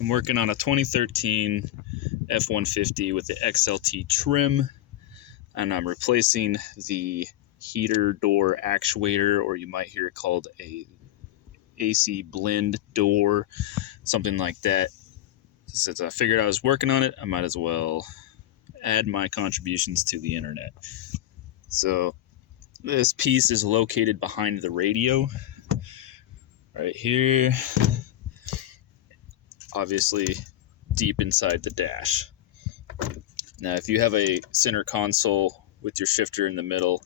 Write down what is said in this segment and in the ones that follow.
I'm working on a 2013 F-150 with the XLT trim, and I'm replacing the heater door actuator, or you might hear it called a AC blend door, something like that. Since I figured I was working on it, I might as well add my contributions to the internet. So this piece is located behind the radio right here, obviously deep inside the dash. Now if you have a center console with your shifter in the middle,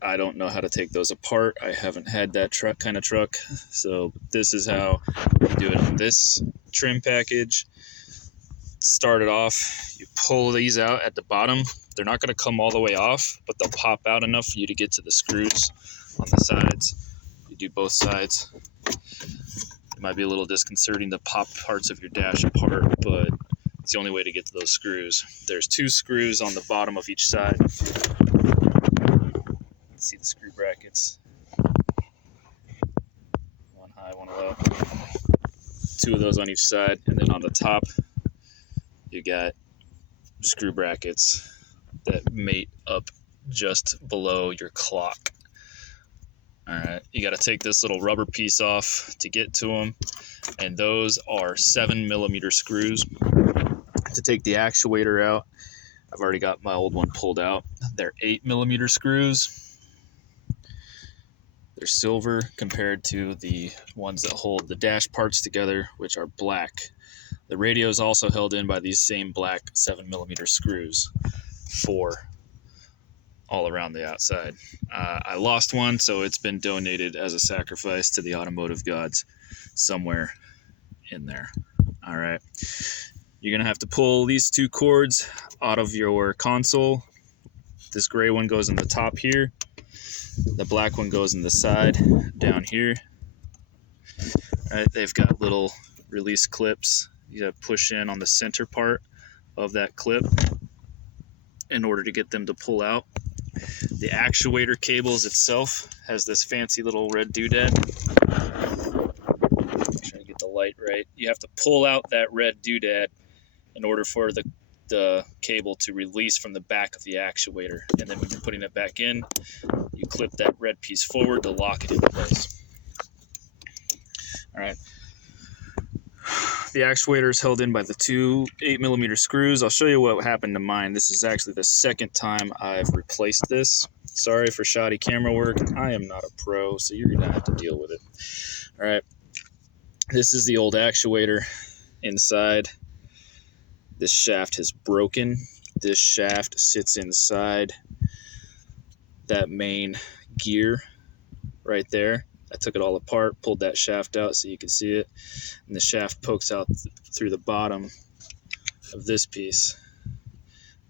I don't know how to take those apart. I haven't had that kind of truck, so this is how you do it on this trim package. Start it off, you pull these out at the bottom. They're not going to come all the way off, but they'll pop out enough for you to get to the screws on the sides. You do both sides. It might be a little disconcerting to pop parts of your dash apart, but it's the only way to get to those screws. There's 2 screws on the bottom of each side. See the screw brackets, one high, one low, 2 of those on each side, and then on the top you got screw brackets that mate up just below your clock. Alright, you got to take this little rubber piece off to get to them, and those are 7mm screws. To take the actuator out, I've already got my old one pulled out. They're 8mm screws. They're silver compared to the ones that hold the dash parts together, which are black. The radio is also held in by these same black 7mm screws, 4 all around the outside. I lost one, so it's been donated as a sacrifice to the automotive gods somewhere in there. All right, you're gonna have to pull these 2 cords out of your console. This gray one goes in the top here. The black one goes in the side down here. All right, they've got little release clips. You gotta push in on the center part of that clip in order to get them to pull out. The actuator cables itself has this fancy little red doodad. Trying to get the light right. You have to pull out that red doodad in order for the cable to release from the back of the actuator. And then when you're putting it back in, you clip that red piece forward to lock it into place. All right. The actuator is held in by the 2 8mm screws. I'll show you what happened to mine. This is actually the second time I've replaced this. Sorry for shoddy camera work. I am not a pro, so you're gonna have to deal with it. All right. This is the old actuator inside. This shaft has broken. This shaft sits inside that main gear right there. I took it all apart, pulled that shaft out so you can see it, and the shaft pokes out through the bottom of this piece.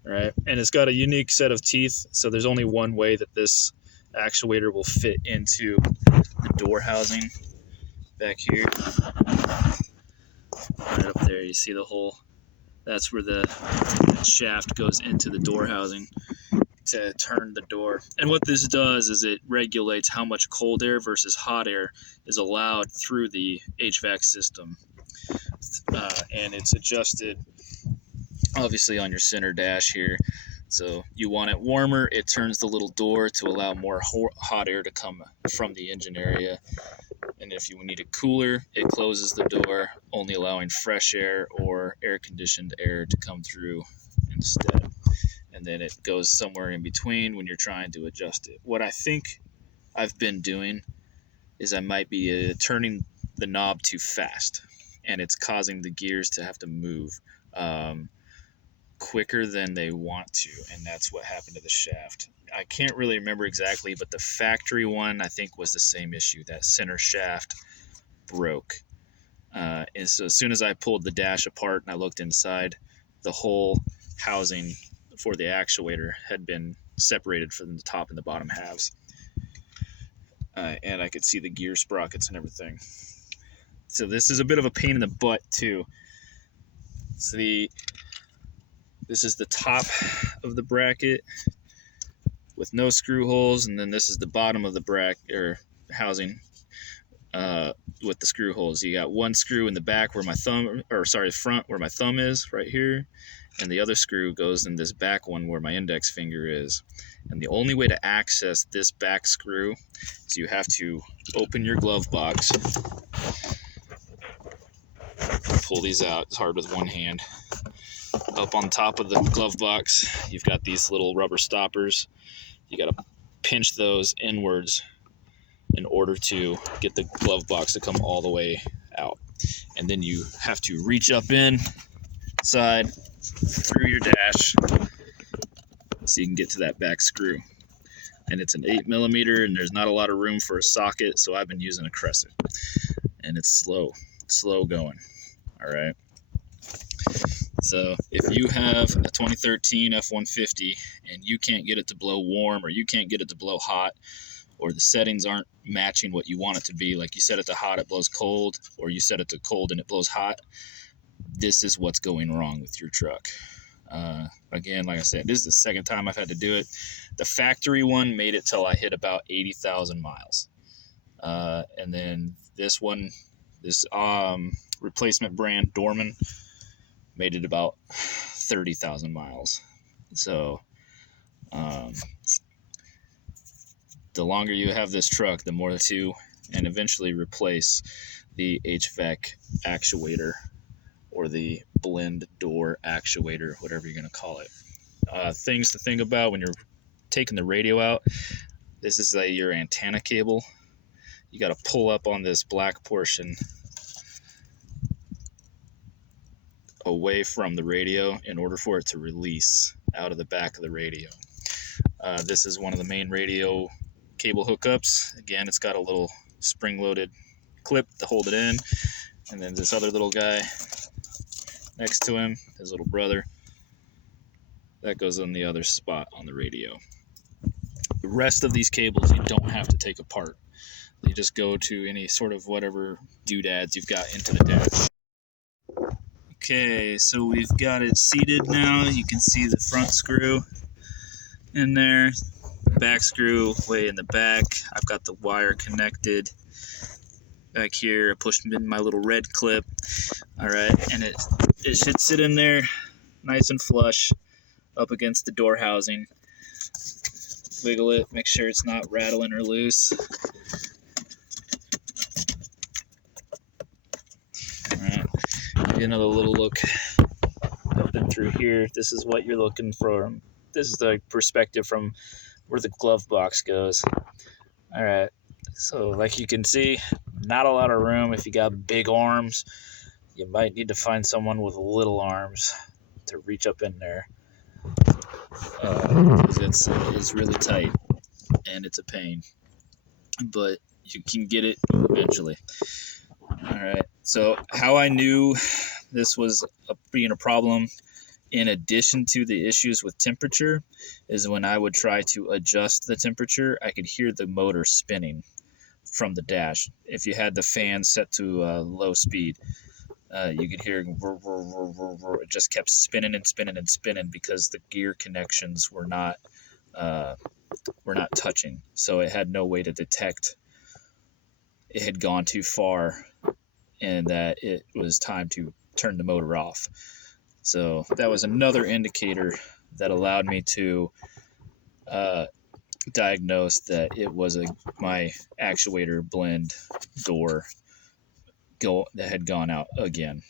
All right, and it's got a unique set of teeth, so there's only one way that this actuator will fit into the door housing back here. Right up there, you see the hole. That's where the shaft goes into the door housing to turn the door. And what this does is it regulates how much cold air versus hot air is allowed through the HVAC system. And it's adjusted obviously on your center dash here. So you want it warmer, it turns the little door to allow more hot air to come from the engine area. And if you need it cooler, it closes the door, only allowing fresh air or air-conditioned air to come through instead. And then it goes somewhere in between when you're trying to adjust it. What I think I've been doing is I might be turning the knob too fast, and it's causing the gears to have to move quicker than they want to, and that's what happened to the shaft. I can't really remember exactly, but the factory one I think was the same issue. That center shaft broke, and so as soon as I pulled the dash apart and I looked inside, the whole housing for the actuator had been separated from the top and the bottom halves, and I could see the gear sprockets and everything. So this is a bit of a pain in the butt too. So this is the top of the bracket with no screw holes, and then this is the bottom of the bracket or housing with the screw holes. You got one screw in the back where my thumb, or sorry, front where my thumb is, right here, and the other screw goes in this back one where my index finger is. And the only way to access this back screw is you have to open your glove box, pull these out. It's hard with one hand. Up on top of the glove box, you've got these little rubber stoppers. You got to pinch those inwards in order to get the glove box to come all the way out. And then you have to reach up inside through your dash so you can get to that back screw. And it's an 8mm, and there's not a lot of room for a socket, so I've been using a crescent. And it's slow going. All right. So if you have a 2013 F-150 and you can't get it to blow warm, or you can't get it to blow hot, or the settings aren't matching what you want it to be, like you set it to hot, it blows cold, or you set it to cold and it blows hot, this is what's going wrong with your truck. Again, like I said, this is the second time I've had to do it. The factory one made it till I hit about 80,000 miles. And then this one, this replacement brand, Dorman, made it about 30,000 miles. So the longer you have this truck, the more to and eventually replace the HVAC actuator or the blend door actuator, whatever you're going to call it. Things to think about when you're taking the radio out. This is your antenna cable. You got to pull up on this black portion away from the radio in order for it to release out of the back of the radio. This is one of the main radio cable hookups. Again, it's got a little spring-loaded clip to hold it in, and then this other little guy next to him, his little brother, that goes on the other spot on the radio. The rest of these cables you don't have to take apart. You just go to any sort of whatever doodads you've got into the dash. Okay, so we've got it seated now. You can see the front screw in there, the back screw way in the back. I've got the wire connected back here. I pushed in my little red clip. All right, and it should sit in there nice and flush up against the door housing. Wiggle it, make sure it's not rattling or loose. All right, get another little look up and through here. This is what you're looking for. This is the perspective from where the glove box goes. All right, so like you can see, not a lot of room. If you got big arms, you might need to find someone with little arms to reach up in there. It's really tight and it's a pain, but you can get it eventually. All right, so how I knew this was being a problem, in addition to the issues with temperature, is when I would try to adjust the temperature, I could hear the motor spinning from the dash. If you had the fan set to low speed, you could hear it just kept spinning and spinning and spinning because the gear connections were not touching. So it had no way to detect it had gone too far and that it was time to turn the motor off. So that was another indicator that allowed me to diagnose that it was my actuator blend door that had gone out again.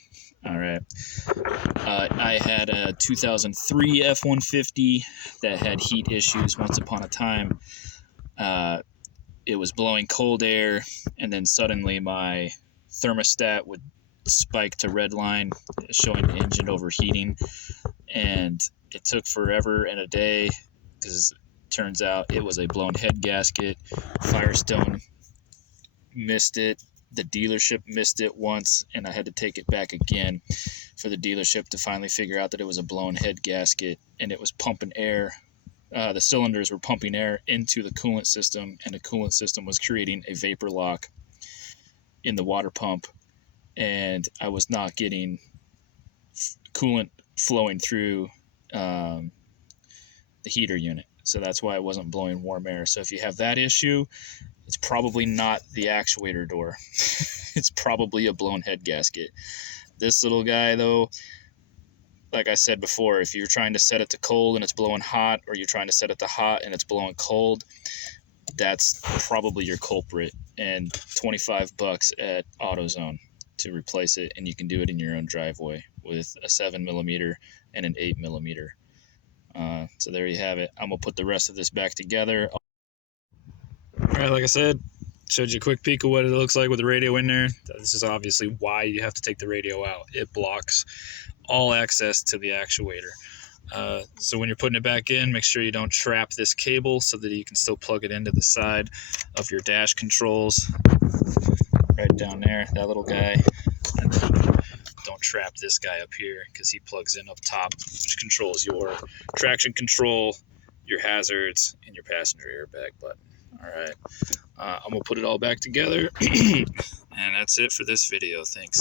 All right. I had a 2003 F-150 that had heat issues once upon a time. It was blowing cold air, and then suddenly my thermostat would spike to red line, showing the engine overheating. And it took forever and a day because it turns out it was a blown head gasket. Firestone missed it. The dealership missed it once, and I had to take it back again for the dealership to finally figure out that it was a blown head gasket, and it was pumping air. The cylinders were pumping air into the coolant system, and the coolant system was creating a vapor lock in the water pump, and I was not getting coolant flowing through the heater unit. So that's why it wasn't blowing warm air. So if you have that issue, it's probably not the actuator door. It's probably a blown head gasket. This little guy though, like I said before, if you're trying to set it to cold and it's blowing hot, or you're trying to set it to hot and it's blowing cold, that's probably your culprit. And $25 at AutoZone to replace it, and you can do it in your own driveway with a 7mm and an 8mm. So there you have it. I'm gonna put the rest of this back together. All right, like I said, showed you a quick peek of what it looks like with the radio in there. This is obviously why you have to take the radio out. It blocks all access to the actuator. So when you're putting it back in, make sure you don't trap this cable so that you can still plug it into the side of your dash controls. Right down there, that little guy. And then don't trap this guy up here because he plugs in up top, which controls your traction control, your hazards, and your passenger airbag button. All right, I'm gonna put it all back together, and that's it for this video. Thanks.